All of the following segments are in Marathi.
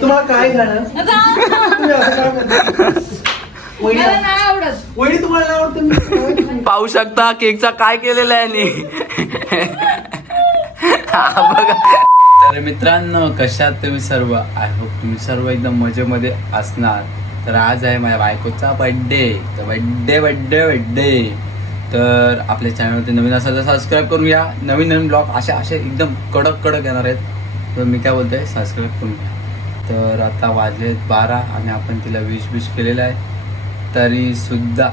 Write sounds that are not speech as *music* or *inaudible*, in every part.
तुम्हाला काय झालं तुम्ही असं का करता? वहिनी मला नाही आवडत. वहिनी तुम्हाला नाही आवडतं मी काय तुम्ही? पाहू शकता केकचा काय केलेलं आहे यांनी. हा बघा. तर मित्रांनो कशात तुम्ही सर्व? आय होप तुम्ही सर्व एकदम मजेमध्ये असणार. तर आज आहे माझ्या बायकोचा बड्डे तर बड्डे बड्डे बड्डे तर आपल्या चॅनलवरती नवीन असाल तर सबस्क्राईब करून घ्या. नवीन नवीन ब्लॉग असे असे एकदम कडक कडक येणार आहेत. तर मी काय बोलतोय? सबस्क्राईब करून घ्या. तर आता वाजले आहेत बारा आणि आपण तिला विश विश केलेलं आहे. तरी सुद्धा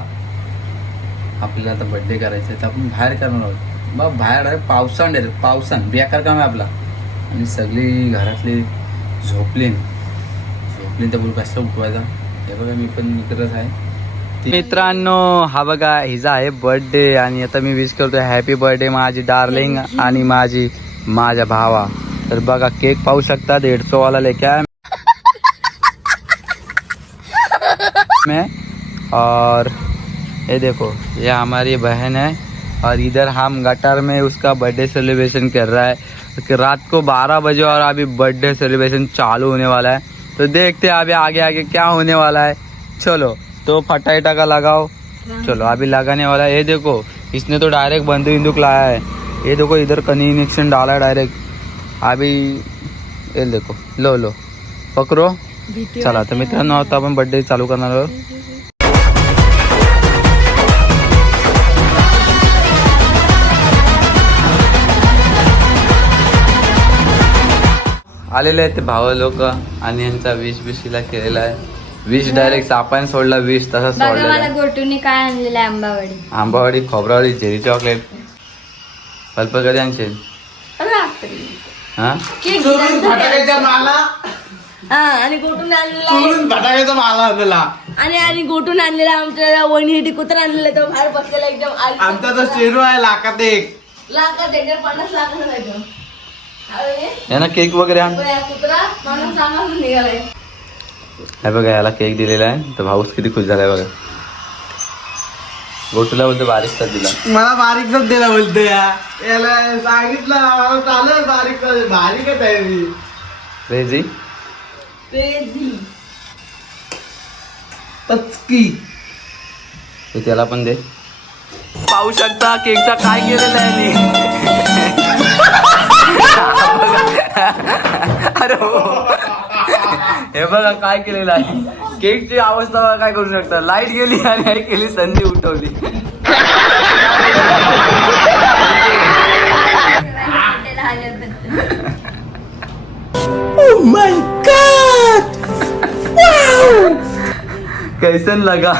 आपल्याला आता बड्डे करायचा आहे. तर आपण बाहेर करणार आहोत. मग बाहेर आहे पावसान डायरेक्ट पावसान बेकार काम आहे आपला. आणि सगळी घरातली झोपलीन झोपलीन तर बोलू कसं उठवायचा? हे बघा मी पण इकडंच आहे. मित्रांनो हा बघा हिचा आहे बर्थडे आणि आता मी विश करतोय हॅपी बर्थडे माझी डार्लिंग आणि माझी माझ्या भावा. तर बघा केक पाहू शकता वाला मैं। और ये देखो, ये हमारी बहन है और इधर हम गटर में उसका बर्थडे सेलिब्रेशन कर रहा है। कि रात को 12 बजे और अभी बर्थडे सेलिब्रेशन चालू होने वाला है। तो देखते हैं अभी आगे आगे क्या होने वाला है। चलो तो फटाइटा का लगाओ। चलो, अभी लगाने वाला है। ये देखो, इसने तो डायरेक्ट बंदूक बंदूक लाया है। ये देखो, इधर कनी डाला डायरेक्ट अभी, ये देखो, लो लो, पकड़ो। चला तर मित्रांनो आता आपण बर्थडे चालू करणार आहोत. आलेले आहेत ते भाव लोक आणि यांचा विष बिशीला केलेला आहे. विष डायरेक्ट सापान सोडला विष तसा बघा मला. गोटूने काय आणलेलं आहे आंबावडी. आंबावाडी खोबरावाडी झेरी चॉकलेट. पल्प कधी आणशील? हा? फटाक्याच्या माला हा आणि गोटून आणलेला. चोरून फटाक्याचा माला आपल्याला. आणि आणि गोटून आणलेला आमच्या वहिनी कुत्र आणलेला तो बाहेर बसलेला एकदम आल- आमचा तो स्टेरू आहे लाखात एक. लाखात एकदम पन्नास लाखाचा तो. आणि यांना केक वगैरे आण. तो या कुत्रा माणूस सांगायला निघालाय. हे बघा याला केक दिलेला आहे. तर भाऊस किती खुश झालाय बघा. गोटूला बोलतो बारीक तर दिला. मला बारीकच दिला बोलतो या. याला सांगितलं मला चालेल बारीक बारीकच आहे. मी तचकी ते त्याला पण दे. पाहू शकता केकचा काय केलेला आहे यांनी. अरे हो. हे बघा काय केलेलं आहे. केकची अवस्था बघा काय करू शकता. लाइट गेली आणि आई केली संधी उठवली. कैसन लगा?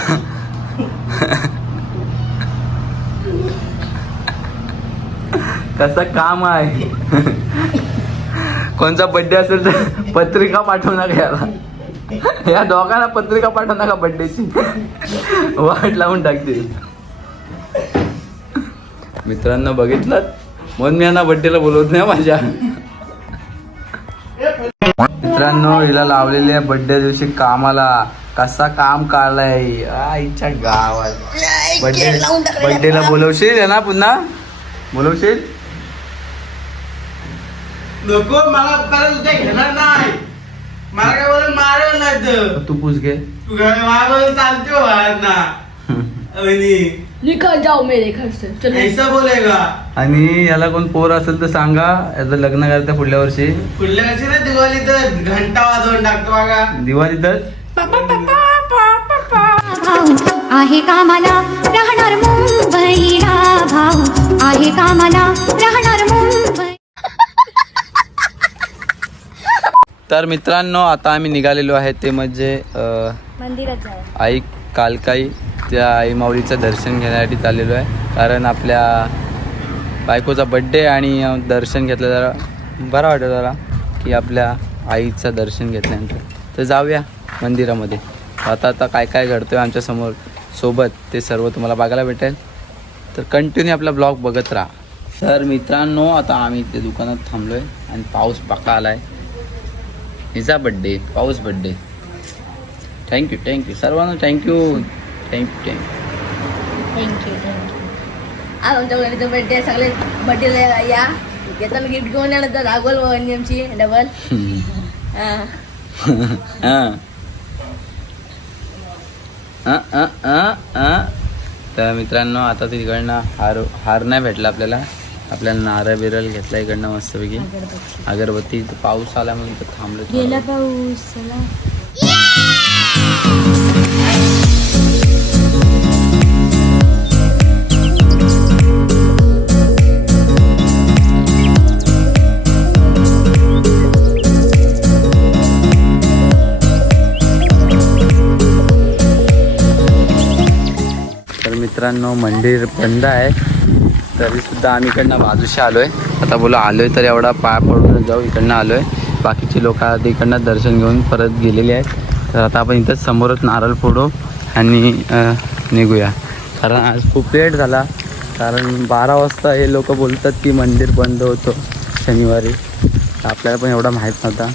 कसं काम आहे? कोणचा बर्थडे असेल तर पत्रिका पाठवू नका याला. या दोघांना पत्रिका पाठवू नका बड्डेची वाट लावून टाकतील. मित्रांनो बघितलं? म्हणून मी यांना बड्डेला बोलवत नाही हो माझ्या. मित्रांनो हिला लावलेल्या बर्थडे दिवशी कामाला. कसा काम काढलाय? आईच्या गावात. बर्थडे बर्थडेला बोलवशील ना पुन्हा? बोलवशील? नको मला परत उद्या घेणार नाही. मला काय बोल मारेल नाही तू पूछ घे. तू काय मागवलं चालते हो ना *laughs* निकल जाओ मेरे घर से चलो। ऐसा बोलेगा. आणि याला कोण पोर असेल तर सांगा याचं लग्न करायचं पुढल्या वर्षी. पुढल्या वर्षी ना दिवाळी तर घंटा वाजवून टाकतो बघा. दिवाळीतच भाऊ आहे कामाला राहणार मुंबईला भाऊ. आहे कामाला राहणार मुंबई. तर मित्रांनो आता आम्ही निघालेलो आहे ते म्हणजे मंदिरात आई कालकाई त्या आईमाऊलीचं दर्शन घेण्यासाठी चाललेलो आहे. कारण आपल्या बायकोचा बड्डे आणि दर्शन घेतलं जरा बरं वाटतं जरा की आपल्या आईचं दर्शन घेतल्यानंतर. तर जाऊया मंदिरामध्ये. आता आता काय काय घडतोय आमच्यासमोर सोबत ते सर्व तुम्हाला बघायला भेटेल. तर कंटिन्यू आपला ब्लॉग बघत राहा. तर मित्रांनो आता आम्ही ते दुकानात थांबलो आहे आणि पाऊस पका आला आहे हिचा बड्डे पाऊस birthday thank you thank you सर्वांना thank you thank you thank you thank you thank you आज आमच्या घरीचा बर्थडे सगळे या येताना गिफ्ट घेऊन या नंतर रागवल वहिनी आमची डबल *laughs* हा. हा, हा, हा, हा. तर मित्रांनो आता तिकडनं हार हार नाही भेटला आपल्याला. आपल्याला नारळ बिरळ घेतला इकडनं मस्तपैकी. अगरबत्ती. पाऊस आला म्हणून इथं थांबलो. गेला. पाऊस चला. तर मित्रांनो मंदिर बंद आहे. तरी सुद्धा आम्ही इकडनं बाजूशी आलोय. आता बोला आलोय तर एवढा पाय पडून जाऊ इकडनं आलोय. बाकीचे लोक आता इकडनं दर्शन घेऊन परत गेलेले आहेत. तर आता आपण इथंच समोरच नारळ फोडू आणि निघूया. कारण आज खूप लेट झाला. कारण बारा वाजता हे लोक बोलतात की मंदिर बंद होतं शनिवारी. आपल्याला पण एवढा माहीत नव्हता.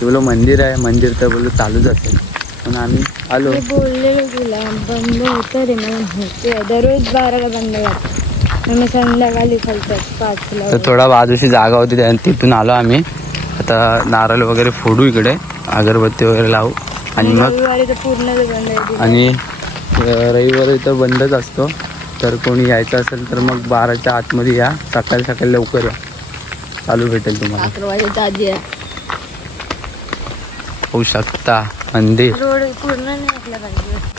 ते बोलो मंदिर आहे मंदिर. तर बोललो चालूच असेल. म्हणून आम्ही आलो. ते बोललेलं तुला बंद होतं रे मला माहिती आहे दररोज बाराला बंद होतं मग मी संध्याकाळी खालतात पाचला तर थोडा बाजूशी जागा होती त्या तिथून आलो आम्ही. आता नारळ वगैरे फोडू इकडे. अगरबत्ती वगैरे लावू. आणि मग रविवारी तर पूर्ण बंद आहे आणि रविवारी तर बंदच असतो. तर कोणी यायचं असेल तर मग बाराच्या आतमध्ये या. सकाळी सकाळी लवकर या. चालू भेटेल तुम्हाला. अकरा वाजेचा आधी आहे होऊ शकता. मंदिर. रोड पूर्ण नाही पाहिजे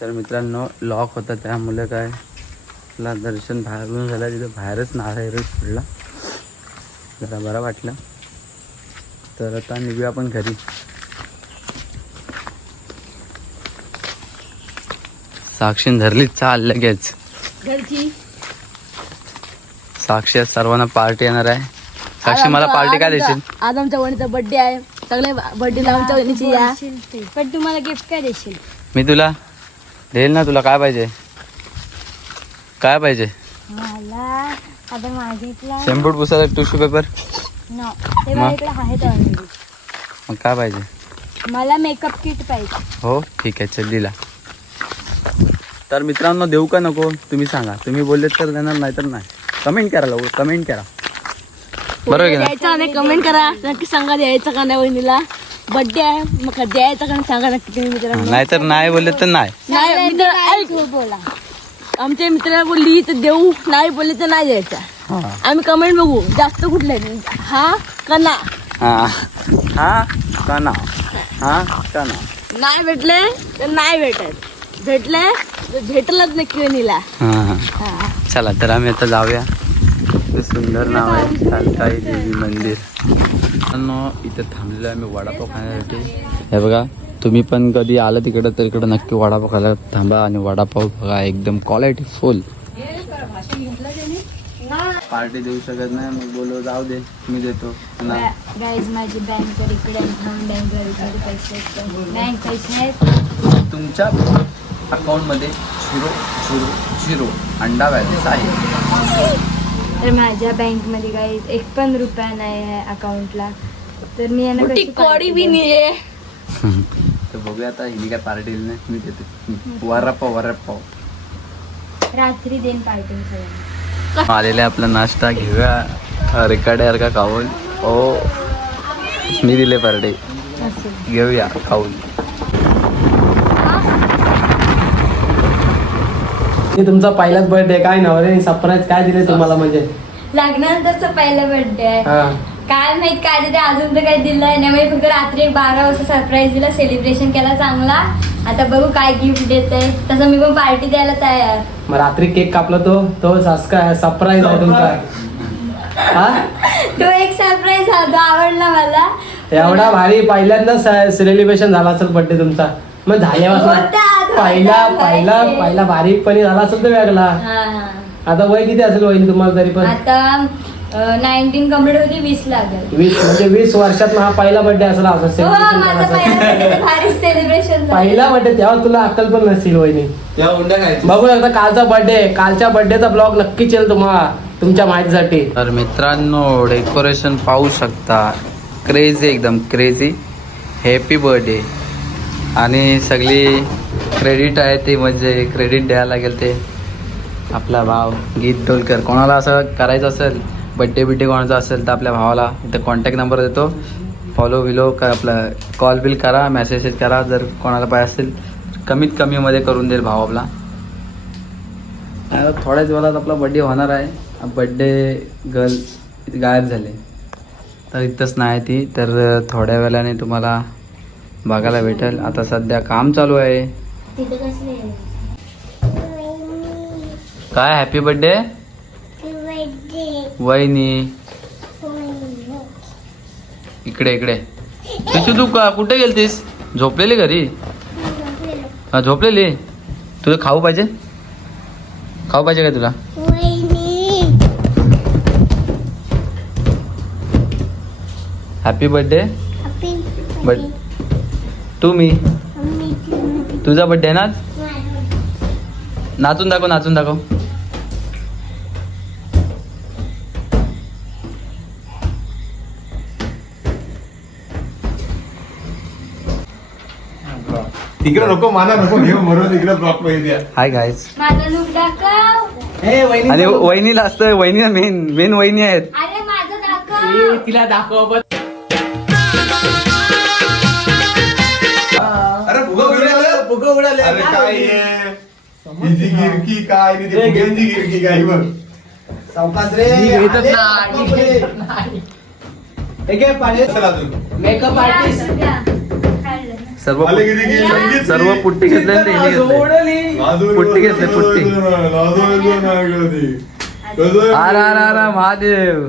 तर मित्रांनो लॉक होता त्यामुळे काय? ला दर्शन बाहेरून झालं तिथं बाहेरच नारळ पडला. जरा बरं वाटलं. तर आता निघूया आपण घरी. साक्षीन धरलीच चाल लगेच. साक्षी आज सर्वांना पार्टी येणार आहे. साक्षी मला पार्टी काय देशील? आज आमच्या वहिनीचा बर्थडे आहे. सगळे बर्थडेला आमच्या या. पण तुम्हाला गिफ्ट काय देशील? मी तुला देईल ना तुला काय पाहिजे? काय पाहिजे? मला आता मागितला शेंबूट पुसायचा टिश्यू पेपर? मग? काय पाहिजे? मला मेकअप किट पाहिजे. हो ठीक आहे चल दिला. तर मित्रांनो देऊ का नको? तुम्ही सांगा. तुम्ही बोललेत तर देणार नाही तर नाही. कमेंट करा लवकर कमेंट करा. बरोबर कमेंट करा. नक्की सांगा द्यायचा का नाही वहिनीला. बर्थडे आहे मग द्यायचा का नाही सांगा नक्की तुम्ही मित्रांनो नाहीतर नाही बोलले तर नाही. नाही मित्र ऐक. बोला. आमच्या मित्राला बोलली तर देऊ नाही बोलले तर नाही द्यायचा. हा. आम्ही कमेंट बघू. जास्त कुठले हा का ना हा. हा का ना हा का ना नाही भेटले तर नाही भेटत. भेटले तर भेटलंच नक्की वहिनीला हा हा. हा. चला तर आम्ही आता जाऊया. ते सुंदर नाव आहे देवी मंदिर. इथे थांबलेलो आहे आम्ही वडापाव खाण्यासाठी. हे बघा तुम्ही पण कधी आलं तिकडं तर इकडं नक्की वडापाव खायला थांबा आणि वडापाव बघा एकदम क्वालिटी फुल पार्टी देऊ शकत नाही मग बोलो जाऊ दे मी देतो. ना. गाईज माझी बँक इकडे बँक इकडे पैसे बँक पैसे आहेत. तुमच्या अकाउंटमध्ये झिरो झिरो झिरो अंडा बॅलन्स आहे. तर माझ्या बँकमध्ये काही एक पण रुपया नाही आहे अकाउंटला तर मी यांना कशी कॉडी बी नाही आहे? *laughs* तर बघूया आता हिने काय पार्टी दिली नाही. मी देते. वडापाव वडापाव रात्री देईन पार्टी सगळ्यांना. आलेला आपला नाश्ता. घेऊया. रेकाडे का खाऊन. ओ मी दिले पार्टी घेऊया खाऊन. हे तुमचा पहिलाच बर्थडे काय नवरे सरप्राईज काय दिले तुम्हाला म्हणजे? लग्नानंतरचा पहिला बर्थडे आहे. हा. काय माहीत काय तिथे अजून तर काही दिलं नाही. मी फक्त रात्री एक बारा वाजता सरप्राईज दिला सेलिब्रेशन केला चांगला. आता बघू काय गिफ्ट देत आहे तसं मी पण पार्टी द्यायला तयार. मग रात्री केक कापला तो? तो काय सरप्राईज आहे तुमचा. हा? *laughs* तो एक सरप्राईज हा तो आवडला मला. एवढा भारी पहिल्यांदा सेलिब्रेशन झाला असेल बर्थडे तुमचा. मग होता, पहिला. पहिला पहिला बारीकपणी झाला असेल तर वेगळा. आता वय किती असेल वहिनी तुम्हाला तरी पण? आता नाईन्टीन कंप्लीट होती वीस लागेल. वीस म्हणजे वीस वर्षात हा पहिला बर्थडे असला सेलिब्रेशन पहिला बर्थडे तेव्हा तुला अक्कल पण नसेल वहिनी. तेव्हा उंडा खायची बघू शकता कालचा बर्थडे कालच्या बर्थडेचा ब्लॉग नक्कीच येईल तुम्हाला तुमच्या माहितीसाठी. तर मित्रांनो डेकोरेशन पाहू शकता. क्रेझी एकदम क्रेझी हॅपी बर्थडे आणि सगळी क्रेडिट आहे ते म्हणजे क्रेडिट द्यायला लागेल ते. आपला भाव गीत डोलकर कोणाला असं करायचं असेल बड्डे बिड्डे कोणाचा असेल तर आपल्या भावाला इथं कॉन्टॅक्ट नंबर देतो. फॉलो विलो का आपलं कॉल बिल करा मेसेज करा जर कोणाला पाहिजे असेल कमीत कमीमध्ये करून देईल भाव आपला. आता थोड्याच वेळात आपला बड्डे होणार आहे. बड्डे गर्ल गायब झाले. तर इथंच नाही ती तर थोड्या वेळाने तुम्हाला बघायला भेटेल. आता सध्या काम चालू आहे. काय हॅपी बर्थडे वहिनी. इकडे इकडे. तिची तू का- कुठे गेलतीस? झोपलेली घरी? हा, झोपलेली? तुला खाऊ पाहिजे? खाऊ पाहिजे काय तुला? हॅपी बर्थडे बट तू मी. तुझा बर्थडे ना नाचून दाखव नाचून दाखव. तिकडे नको माना नको घेऊ म्हणून तिकडे ब्लॉक पाहिजे हाय गाईज माझा लुक दाखव. हे वहिनी आणि वहिनीला असतं वहिनीला मेन मेन वहिनी आहेत. अरे माझं दाखव. तिला दाखव अरे काय हे? हिची गिरकी काय आणि ती फुग्यांची गिरकी काय बघ? सावकाश रे मी घेतच आले, नाही, बापरे. हे घे पाणी. चल अजून. मेकअप आर्टिस्ट सर्व आले किती गिर- संगीत सर्व. पुट्टी घेतले आणि त्यांनी घेतले. पुट्टी घेतली, लाजून पुट्टी. लाजून लाजून ऐकलं ती. कसं आहे अरे अरे अरे महादेव.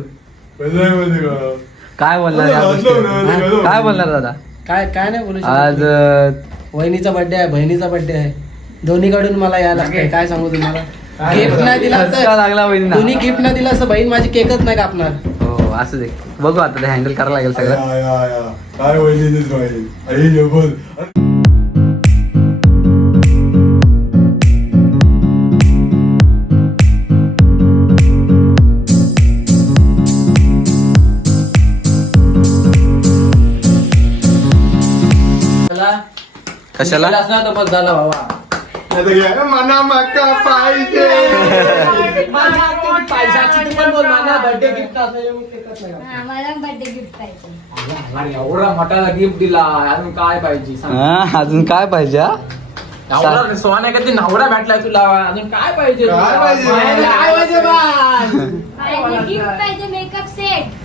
कसं आहे माहिती का? काय बोलणार या गोष्टीवर? काय बोलणार दादा? काय काय नाही बोलू शकत. आज अं, वहिनीचा बर्थडे आहे बहिणीचा बर्थडे आहे. दोन्हीकडून मला यायला लागतंय. काय सांगू तुम्हाला? गिफ्ट नाही दिला तर लागला दोन्ही गिफ्ट नाही दिला तर बहीण माझी केकच नाही कापणार. हो असू दे. बघू आता ते हँडल करायला लागेल सगळं. या, या, या. काय. कशाला असणार तर बस झाला. मना मका पाहिजे पैशाची तू पण बोल मला बर्थडे गिफ्ट असं मी केकच नाही कापणार. मला बर्थडे गिफ्ट पाहिजे अरे एवढा मोठा गिफ्ट दिला अजून काय पाहिजे सांग. हा, अजून काय पाहिजे हा? नवरा सोन्या कधी नवरा भेटलाय तुला अजून काय पाहिजे काय तुला? पाहिजे? काय पाहिजे बा? गिफ्ट पाहिजे मेकअप सेट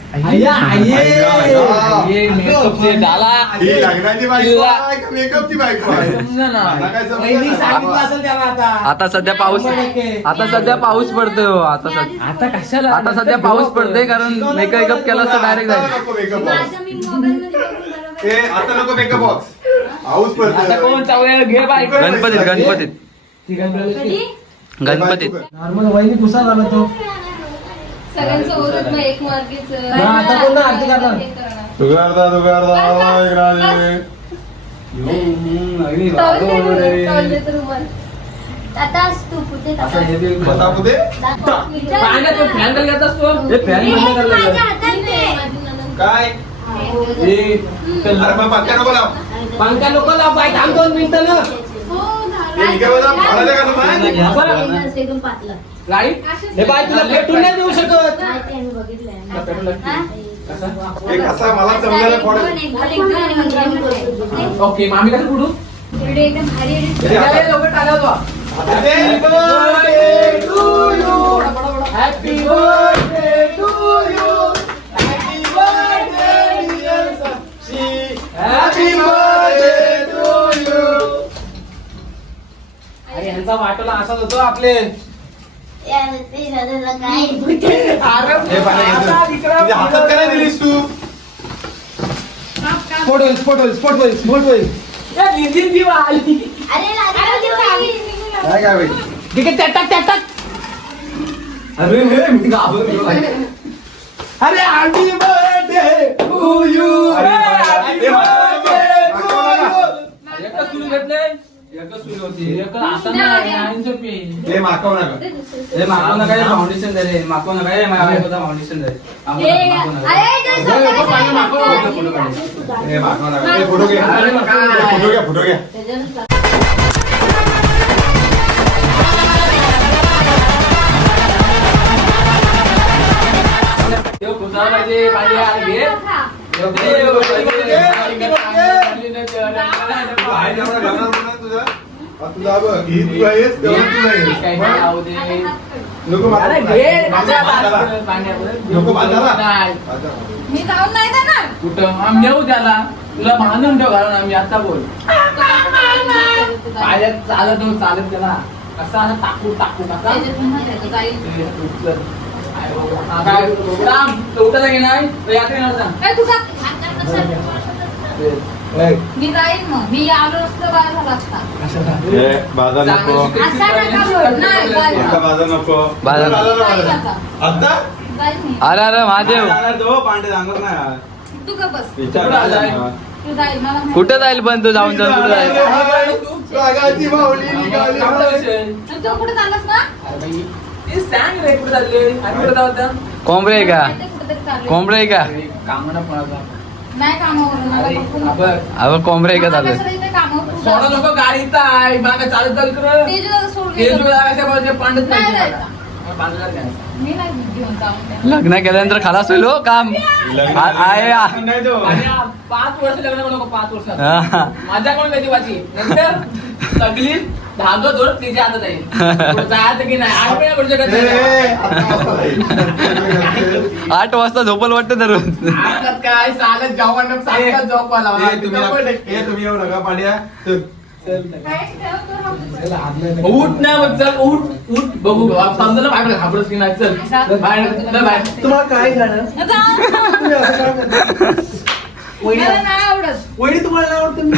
ही लग्नाची बायको आहे का मेकअपची बायको आहे. मला काय समजलं नाही. आता. आता सध्या पाऊस आता सध्या पाऊस पडतोय हो. आता सध्या. आता कशाला? आता सध्या पाऊस पडतोय कारण मेकअप केला असतं डायरेक्ट आता जाईल नको makeup box. माझं मी मोबाईल मध्ये बघून बरोबर ए, आता नको मेकअप बॉक्स आता कोण घे बाई. गणपतीत गणपतीत कधी गणपतीत. नॉर्मल वहिनी पुसा झाला तो सगळ्यांचं होत मग एक मार्गीच मग आता कोण आरती करणार? दुगारदा दुगारदा आवाज राजे. आता तू कुठे बता कुठे पाण्यात तो फॅन खाली घातलास तो? हे फॅन बंद करायला लागला. काय? ए, अरे मग पंखा नको लाव. पंखा नको लाव बाई थांब दोन मिनिटं ना. एकदम पातला हे बाय तुला पेटून नाही देऊ शकत माहिती आहे, मी बघितलंय मला ओके मामी कसं कुठू एकदम भारी हे लवकर टाका तो. Happy. अरे यांचा वाटोला असाच होतो आपले. पाहिलं आता घेतो. इकडं- तुझ्या हातात का नाही दिलीस तू? स्फोट होईल स्फोट होईल स्फोट होईल स्फोट होईल ए, लिंजिन दिवा आली. काय काय बाई? ठीक आहे चटक चटक अरे हे मी घाबरलो. अरे happy birthday to you happy birthday to you एकच सुरू घेतले. हे मागव नका. हे मागव नका फाउंडेशन दे रे. मागव नका. हे माझ्या बायकोचा फाउंडेशन? मागव. हे मागव नका. हे फोटो घे. अरे मग काय? फोटो घ्या फोटो घ्या देव खुशाल पाहिजे पाहिजे आणि घे. ना म्हणा तुझा ही आहेस तेव्हा आहेस नको नको मी जाऊन नाही देणार कुठं आम्ही नेऊ त्याला तुला बांधून ठेव घालून आम्ही आता बोल पायात चालत हो चालत त्याला कसा टाकू टाकू टाका काय राम तो उठायला घे नाही मी जाईन मग. मी आलो असतो बाय झाला असता. हे बाजार नको. असा नका बोल. नाही, बाय. आता बाजार नको. बाजार बाजार जाईन नको. आता. आता? जाईन मी. अरे अरे महादेव. तो पांडे सांगत नाही तू का बस. विचार कुठं? तू जाईल मला माहिती. कुठं जाईल पण तू जाऊन जाऊन कुठं जाईल? रागाची बाहुली निघाली. आणि तू कुठे चाललास ना सांग रे कुठे चालले आणि कुठे जाऊ कोंबडे का? माहिती आहे कुठेतरी चाललोय. कोंबडे का? कोणाचा? नाही. बघ अहो कोंबडे का चालू कामावर सोडा जा. नको गाडी इथं आहे मला चालत चालत पांडत. मी नाही. लग्न केल्यानंतर खलास होईल हो काम. आहे पाच वर्ष लग्न करू नको पाच वर्ष. माझ्या कोण सगळी धागं तिच्या हातात आहे. जायचं की नाही? आठ आता वाजता जाईल. आठ वाजता झोपल वाटतं दररोज आठलात काय? चालत जॉब ए, तुम्ही येऊ नका पांड्या? उठ ना मग चल उठ उठ बघू. समजा बाहेर घाबरत की नाही चल. बाहेर चल बाहेर तुम्हाला काय? वहिनी वहिनी तुम्हाला नाही आवडतं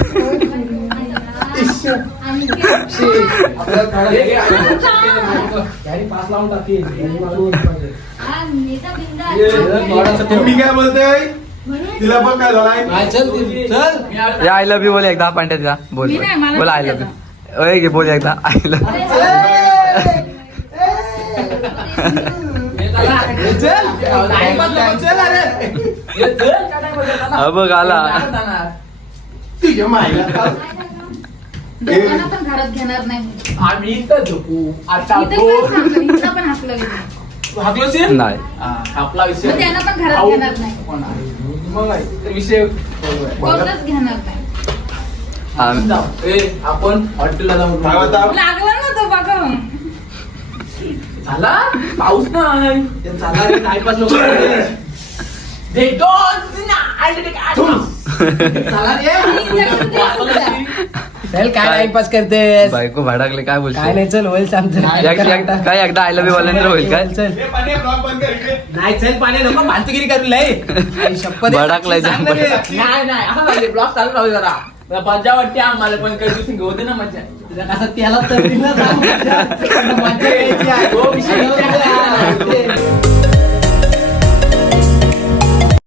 पास लावून टाकते. हा, काय बोलताय? तिला पण काय झालाय काय चल आय लव्ह यू बोल एकदा पांट्या तिला. बोल मी नाही, मला बोल आय लव्ह यू ओय बोल एकदा आय लव्ह बघ आला. तुझ्या मायला दोघांना पण घरात घेणार नाही आम्ही इथं झोपू. आता पण नाही. हा, आपला विषय त्यांना पण घरात. घेणार नाही. मग आहे. विषय. कोणच घेणार नाही आम- जाऊ. ए, आपण हॉटेलला जाऊ काय? लागला ना तो बघा झाला पाऊस नाही ते चालला रे, टाइमपास नको करू. They don't deny that they can- चाला रे. चल काय काय? टाइमपास करते बायको भडकले काय काय बोलतो नाही चल होईल सांगतो. काय एकदा आय लव्ह यू बोलल्यानंतर होईल काय? चल. नाही चल पाणी नको फालतूगिरी करू लय. *laughs* भडकलाय. नाही नाही ब्लॉग चालू राहू जरा. मजा वाटते आम्हाला पण काही दिवशी दे ना मजा कसं त्याला तर. मजा *laughs* यायची